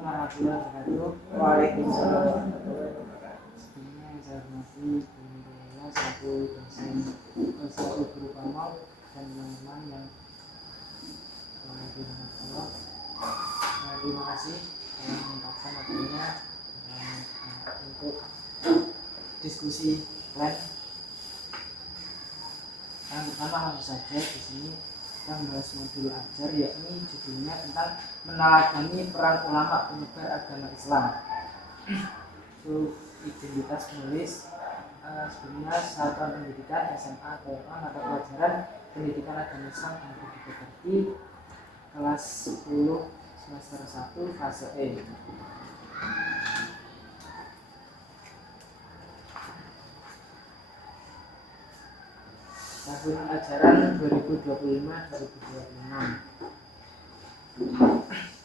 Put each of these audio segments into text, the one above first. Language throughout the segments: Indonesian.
warahmatullahi wabarakatuh. Waalaikumsalam warahmatullahi wabarakatuh. Sebelumnya yang saya hormati Bunda satu dosen, satu guru pamong dan teman-teman yang dirahmati Allah. Terima kasih telah menyempatkan waktunya untuk diskusi plan. Yang pertama langsung saja di sini kita membahas modul ajar, yakni judulnya tentang meneladani peran ulama penyebar agama Islam. Untuk identitas penulis, sebelumnya satuan pendidikan SMA atau mata pelajaran pendidikan agama Islam dan Budi Pekerti kelas 10 semester 1 fase E. Tahun ajaran 2025-2026.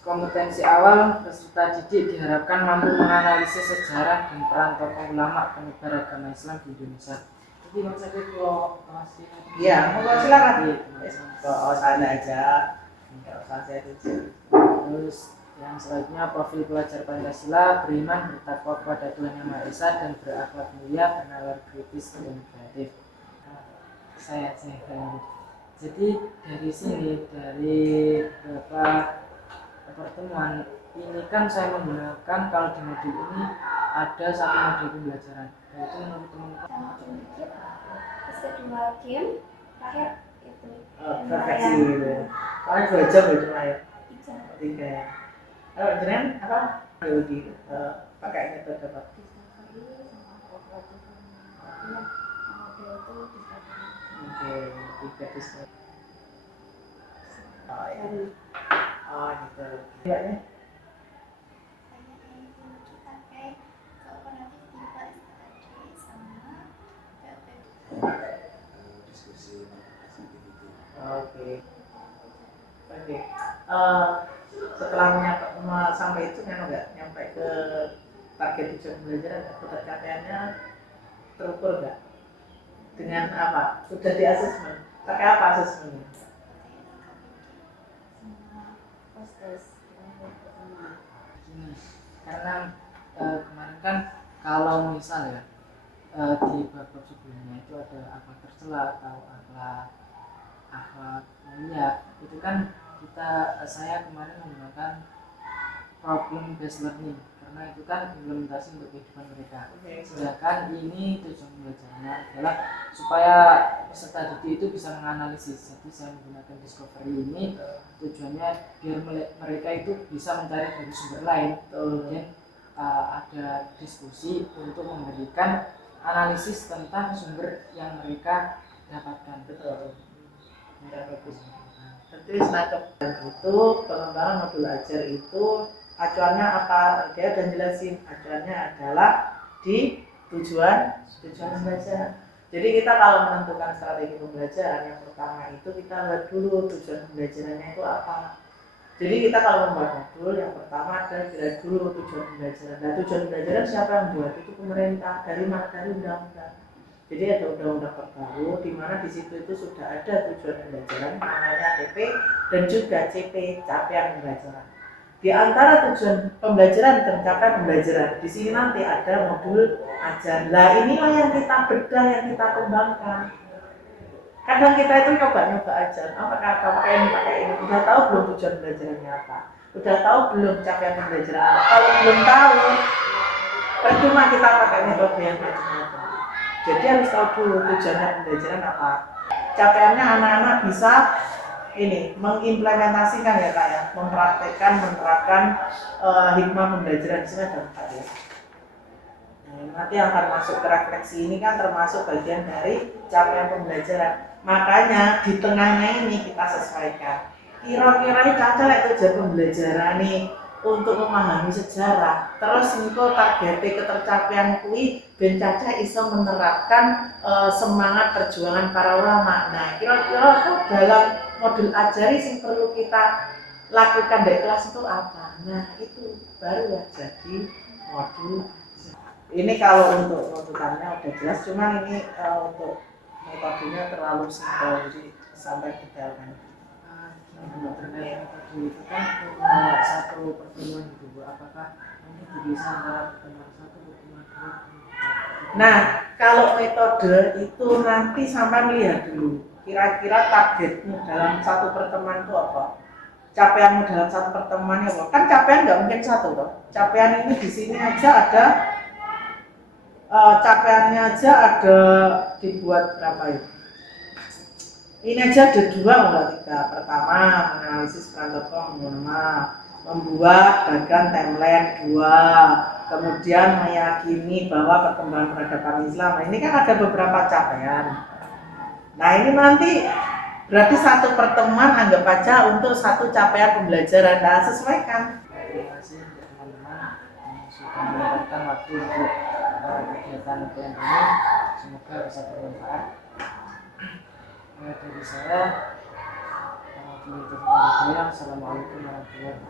Kompetensi awal peserta didik diharapkan mampu menganalisis sejarah dan peran tokoh ulama penyebar agama Islam di Indonesia. Jadi Bang Sakit kalau masih Iya, mau silakan. Oh, Sana aja. Enggak usah saya tuju. Terus yang selanjutnya profil pelajar Pancasila, beriman, bertakwa kepada Tuhan Yang Maha Esa dan berakhlak mulia, bernalar kritis dan kreatif. Saya lanjut. Jadi dari sini, dari beberapa pertemuan ini kan saya menggunakan, kalau di modul ini ada satu modul pembelajaran, yaitu menurut teman-teman terus kedua game terakhir itu Perfeksi gitu. Kalian 2 jam itu lah ya. 3 ya. Kalau jenengan apa? Lebih pakai metode apa? Oke, 3 diskusi. Oh ya. Oh gitu. Iya ya. Oke. Setelah sampai itu kan enggak nyampe ke target tujuan pembelajaran, pencapaiannya terukur enggak? Dengan apa? Sudah di asesmen. Pakai apa asesmennya? Karena kemarin kan kalau misal ya di bab sebelumnya itu ada akhlak tercela atau akhlak mulia, itu kan saya kemarin menggunakan problem based learning karena itu kan implementasi untuk kehidupan mereka. Sedangkan ini tujuan pembelajarannya adalah supaya peserta didik itu bisa menganalisis. Jadi saya menggunakan discovery ini tujuannya biar mereka itu bisa mencari dari sumber lain, kemudian ada diskusi untuk memberikan analisis tentang sumber yang mereka dapatkan. Betul. Bagus. Jadi semacam itu pengembangan modul ajar itu acuannya apa? Dia udah jelasin acuannya adalah di tujuan pembelajaran. Jadi kita kalau menentukan strategi pembelajaran, yang pertama itu kita lihat dulu tujuan pembelajarannya itu apa. Jadi kita kalau membuat modul, yang pertama adalah dilihat dulu tujuan pembelajaran. Nah, tujuan pembelajaran siapa yang buat? Itu pemerintah. Dari mana? Dari undang-undang. Jadi ada undang-undang terbaru di mana di situ itu sudah ada tujuan pembelajaran namanya TP dan juga CP, capaian pembelajaran. Di antara tujuan pembelajaran dan capaian pembelajaran, di sini nanti ada modul ajar. Nah, inilah yang kita bedah, yang kita kembangkan. Kadang kita itu nyoba aja, pakai ini, udah tahu belum tujuan pembelajarannya apa? Udah tahu belum capaian pembelajaran apa? Kalau belum tahu, percuma kita pakai metode yang macam-macam. Jadi harus tahu dulu tujuannya pembelajaran apa. Capaiannya anak-anak bisa mengimplementasikan ya Kak ya, mempraktekkan, menerapkan hikmah pembelajaran di sini ada 4 ya. Nanti akan masuk ke refleksi ini kan termasuk bagian dari capaian pembelajaran. Makanya di tengahnya ini kita sesuaikan. Kira-kira caca itu tujuan pembelajaran nih untuk memahami sejarah. Terus engko target ketercapaian kui ben caca iso menerapkan semangat perjuangan para ulama. Nah, kira-kira dalam modul ajari yang perlu kita lakukan di kelas itu apa? Nah, itu baru ya jadi modul. Ini kalau untuk modulannya udah jelas, cuman ini untuk metodenya terlalu simpel, jadi sampai detailkan. terkait metode itu kan satu pertemuan gitu Bu, apakah nanti dipisah antara pertemuan satu, pertemuan dua? Nah, kalau metode itu nanti sampai lihat dulu kira-kira targetmu dalam satu pertemuan itu apa? Capaianmu dalam satu pertemuan apa? Kan capaian nggak mungkin satu toh. Capaian ini di sini aja ada capaiannya aja ada dibuat berapa itu? Ini aja ada 2 enggak 3. Pertama, menganalisis peran tokoh, membuat bagan timeline 2, kemudian meyakini bahwa perkembangan peradaban Islam. Nah, ini kan ada beberapa capaian. Nah, ini nanti berarti satu pertemuan anggap aja untuk satu capaian pembelajaran. Nah, sesuaikan. Terima kasih untuk teman-teman yang sudah menyempatkan waktu untuk kegiatan PN ini, semoga bisa bermanfaat. Dari saya, Assalamualaikum warahmatullahi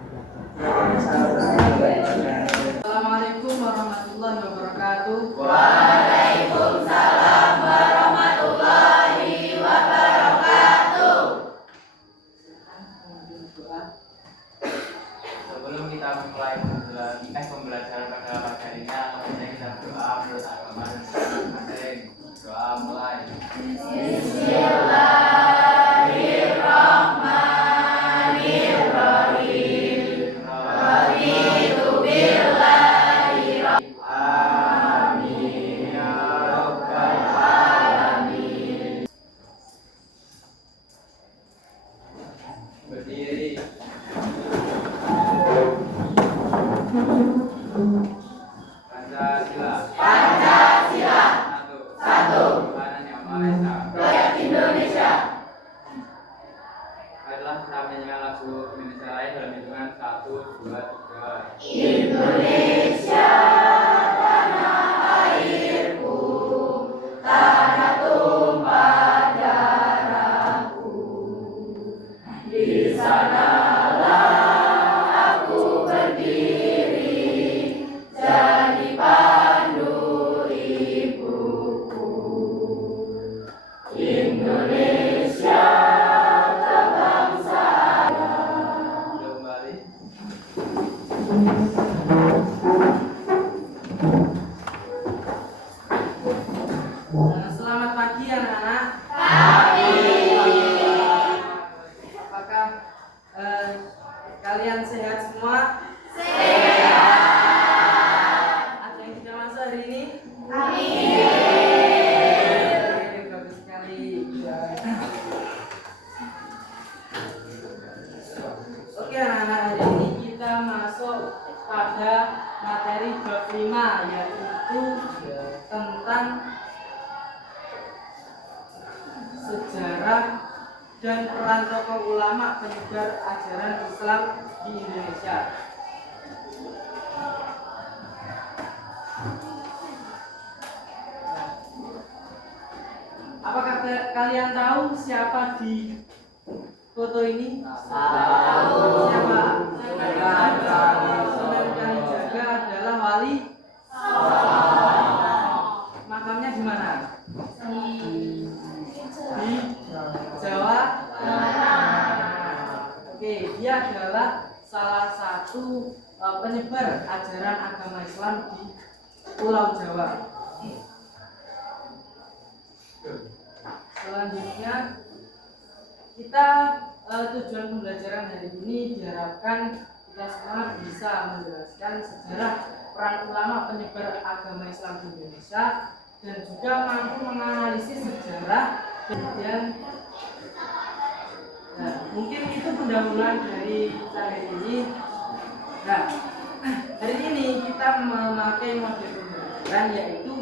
wabarakatuh. Assalamualaikum warahmatullahi wabarakatuh. Waalaikumsalam warahmatullahi wabarakatuh. Sebelum kita mulai pembelajaran pada materi ini, selanjutnya kita berdoa menurut agama dan masing-masing. Doa mulai. Bismillahirrahmanirrahim. Raditu billahi amin ya rabbal alamin. Berdiri. Pancasila. Pancasila. Satu. Tuhan Yang Maha Esa. Rakyat Indonesia. Baiklah, kita menyanyikan lagu Indonesia Raya dalam hitungan 1, 2, 3. Indonesia, tanah airku, tanah tumpah darahku. Di sanalah aku berdiri, jadi pandu ibuku. Indonesia, kebangsa. Kembali. Selamat pagi anak-anak. Apakah kalian sehat semua? Ada yang sudah masuk hari ini? Oke, bagus sekali. Oke anak-anak, hari ini kita masuk pada materi bab 5, yaitu tentang sejarah dan peran tokoh ulama penyebar ajaran Islam di Indonesia. Apakah kalian tahu siapa di foto ini? Tahu. Siapa? Sunan Kalijaga adalah wali. Makamnya di mana? Di Jawa. Oke, dia adalah salah satu penyebar ajaran agama Islam di Pulau Jawa. Selanjutnya kita tujuan pembelajaran hari ini diharapkan kita semua bisa menjelaskan sejarah peran ulama penyebar agama Islam di Indonesia dan juga mampu menganalisis sejarah. Kemudian mungkin itu pendahuluan dari kita hari ini. Nah, hari ini kita memakai model pembelajaran yaitu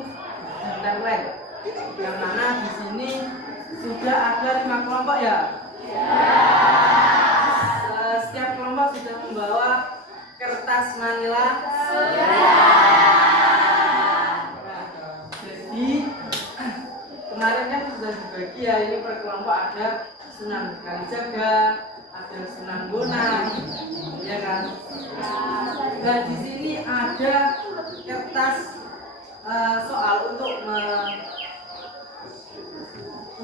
timeline, yang mana di sini sudah ada 5 kelompok ya. Setiap kelompok sudah membawa kertas manila. Nah, jadi kemarin kan sudah dibagi ya, ini per kelompok ada Sunan Kalijaga, ada Sunan Bonang, ya kan? Nah, di sini ada kertas soal untuk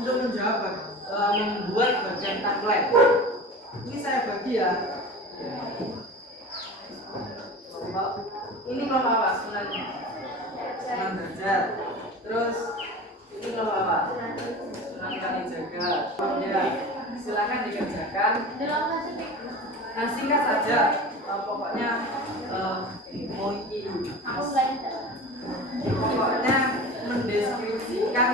menjawab, membuat bagian timeline. Ini saya bagi ya. Kelompok ini kelompok apa sebenarnya? 9 derajat. Terus ini kelompok apa? Sunan Kalijaga. Ya, silakan dikerjakan. Singkat saja. Pokoknya pokoknya mendeskripsikan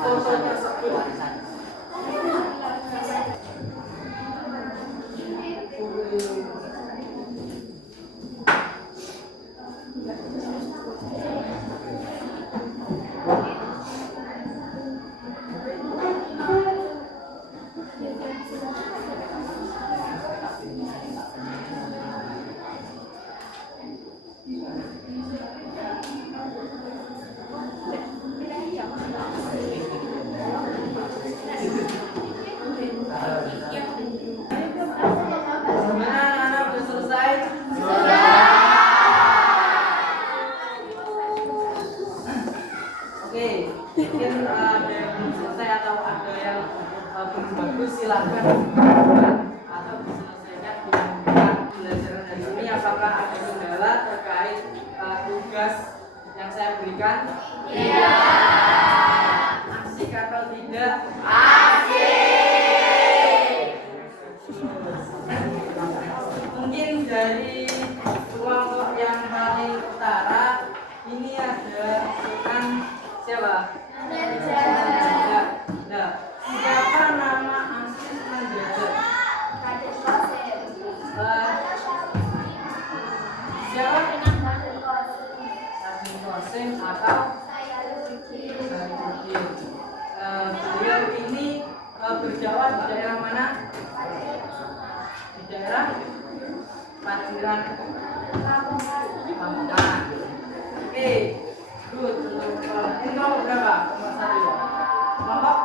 foto tersebut. Mungkin ada yang belum selesai atau ada yang belum bagus, silahkan atau diselesaikan dengan pembelajaran hari ini. Apakah ada kendala terkait tugas yang saya berikan? Tidak. Asik atau tidak? Asik. Mungkin dari kelompok yang paling utara ini ada kan siapa? Nah, siapa nama asli Sunan Derajat? Siapa? Raden Qasim atau Saifuddin. Beliau ini berdakwah di daerah mana? Di daerah Paciran, Lamongan. Oke. Good. Ini kelompok berapa? Kelompok 1. Kelompok?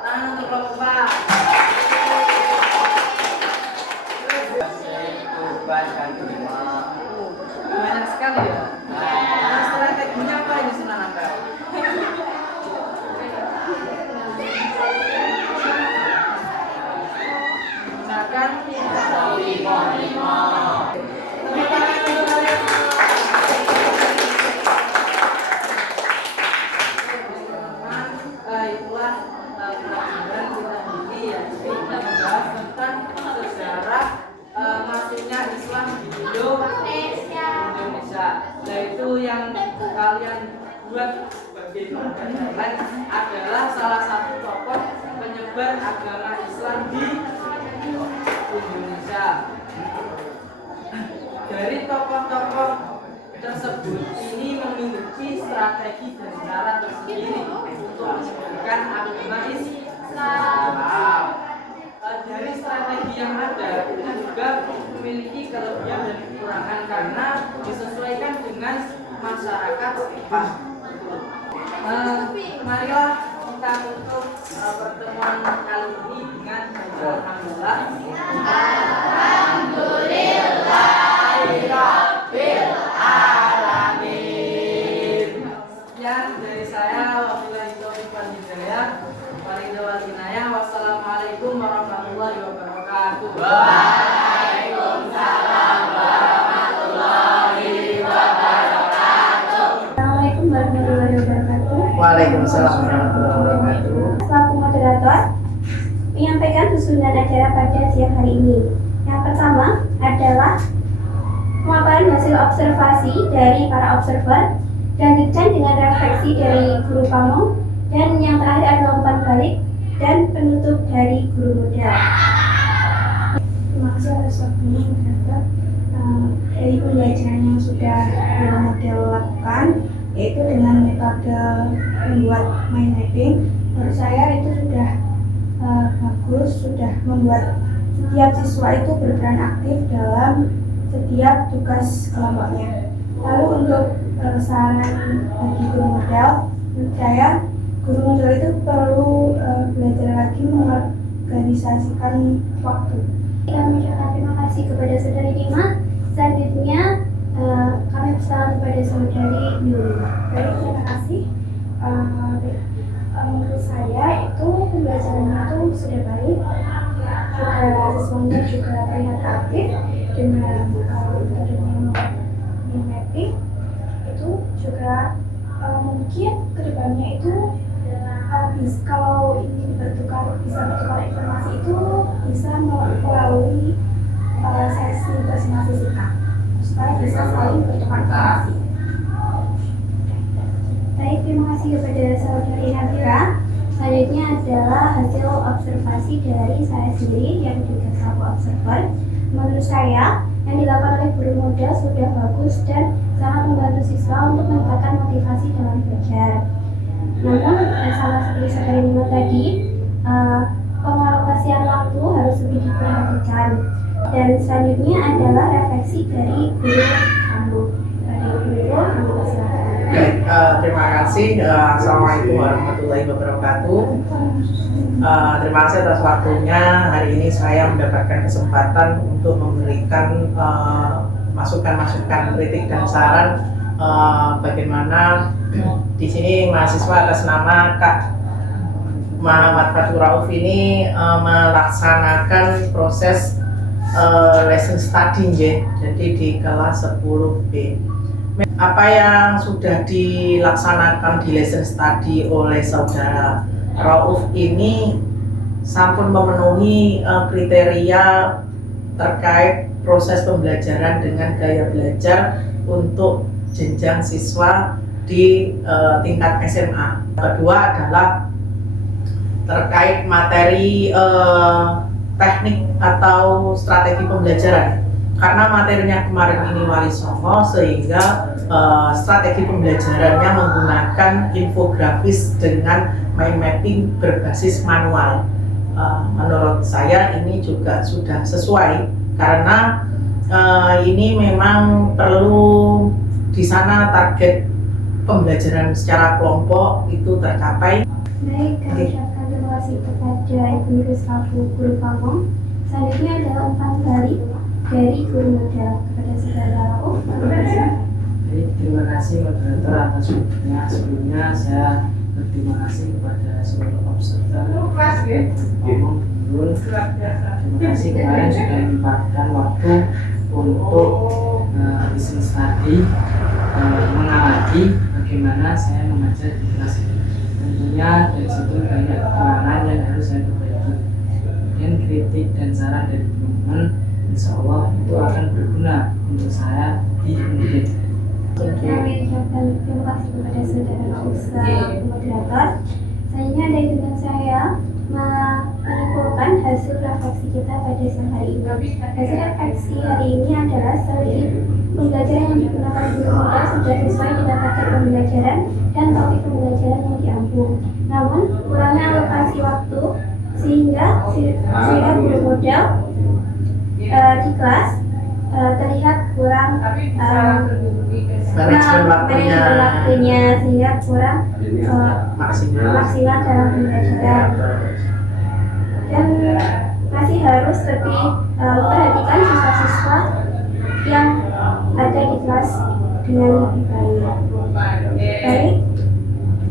Tangan untuk kelompok 4. Banyak sekali ya? Nah, strateginya apa ini Sunan Ampel? Menggunakan lima. Itulah pelajaran kita ini ya, kita membahas tentang sejarah masuknya Islam di Indonesia. Nah itu yang kalian buat sebagai pelajaran adalah salah satu tokoh penyebar agama Islam di Indonesia. Dari tokoh-tokoh tersebut ini memiliki strategi dan cara tersendiri untuk menyebarkan agama Islam. Dari strategi yang ada itu juga memiliki kelebihan dan kekurangan karena disesuaikan dengan masyarakat setempat. Marilah kita tutup pertemuan kali ini dengan alhamdulillah. Alhamdulillahirabbil alamin. Sekian dari saya, wabillahi taufiq wal hidayah. Wassalamualaikum warahmatullahi wabarakatuh. Waalaikumsalam warahmatullahi wabarakatuh. Assalamualaikum warahmatullahi wabarakatuh. Waalaikumsalam warahmatullahi wabarakatuh. Selaku moderator menyampaikan susunan acara pada siang hari ini. Yang pertama adalah pemaparan hasil observasi dari para observer, dilanjutkan dengan refleksi dari guru kamu, dan yang terakhir adalah umpan balik dan penutup dari guru modal. Terima kasih atas waktunya moderator. Dari pembelajaran yang sudah guru model lakukan, yaitu dengan metode membuat mind mapping, menurut saya itu sudah bagus, sudah membuat setiap siswa itu berperan aktif dalam setiap tugas kelompoknya. Lalu untuk saran bagi guru model, menurut saya guru model itu perlu belajar lagi mengorganisasikan waktu. Kami ucapkan terima kasih kepada saudari Dima. Selanjutnya kami persilakan kepada saudari Yuli. Baik, terima kasih. Menurut saya itu pembelajarannya itu sudah baik. interaktif dengan metodenya mind mapping itu juga mungkin kedepannya itu kalau ingin bisa bertukar informasi itu bisa melalui sesi presentasi singkat supaya bisa saling bertukar informasi. Baik, terima kasih kepada saudari Nabila. Selanjutnya adalah hasil observasi dari saya sendiri yang juga selaku observer. Menurut saya, yang dilakukan oleh guru model sudah bagus dan sangat membantu siswa untuk meningkatkan motivasi dalam belajar. Namun, sama seperti saudari Nima tadi, pengalokasian waktu harus lebih diperhatikan. Dan selanjutnya adalah refleksi dari guru kamu. Pada guru, kamu silakan. Terima kasih. Assalamualaikum warahmatullahi wabarakatuh. Terima kasih atas waktunya. Hari ini saya mendapatkan kesempatan untuk memberikan masukan-masukan, kritik dan saran bagaimana di sini mahasiswa atas nama Kak Muhammad Fatur Rauf ini melaksanakan proses lesson study jadi di kelas 10B. Apa yang sudah dilaksanakan di lesson study oleh saudara Rauf ini sampun memenuhi kriteria terkait proses pembelajaran dengan gaya belajar untuk jenjang siswa di tingkat SMA. Kedua adalah terkait materi teknik atau strategi pembelajaran. Karena materinya kemarin ini Wali Songo, sehingga strategi pembelajarannya menggunakan infografis dengan mind mapping berbasis manual. Menurut saya ini juga sudah sesuai karena ini memang perlu di sana target pembelajaran secara kelompok itu tercapai. Baik, kami ucapkan terima kasih kepada Ibu Guru selaku guru Pamong. Selanjutnya adalah umpan balik dari guru model kepada saudara Rauf. Baik, terima kasih moderator atas waktunya. Sebelumnya saya berterima kasih kepada seluruh observer Pamong Guru. Terima kasih kemarin sudah menyempatkan waktu untuk lesson study, mengamati bagaimana saya mengajar di kelas ini. Tentunya dari situ banyak kekurangan yang harus saya perbaiki. Kemudian kritik dan saran dari teman-teman, insya Allah itu akan berguna untuk saya di kemudian. Kami ucapkan terima kasih kepada saudara Usa moderator. Selanjutnya ada dengan saya menyimpulkan hasil refleksi kita pada siang hari ini. Hasil refleksi hari ini adalah strategi pembelajaran yang digunakan guru model sudah sesuai dengan target pembelajaran dan topik pembelajaran yang diambil. Namun kurangnya alokasi waktu sehingga guru model di kelas terlihat kurang manajemen waktunya sehingga kurang maksimal dalam pembelajaran, dan masih harus lebih memperhatikan siswa-siswa yang ada di kelas dengan lebih baik.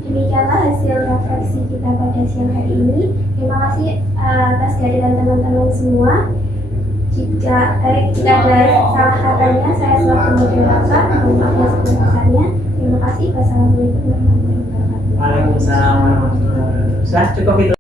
Demikianlah hasil refleksi kita pada siang hari ini. Terima kasih atas kehadiran teman-teman semua. Jika ada salah katanya, saya selaku moderator mohon maaf yang sebesar-besarnya. Terima kasih. Wassalamualaikum warahmatullahi wabarakatuh. Waalaikumsalam warahmatullahi wabarakatuh. Sudah cukup itu.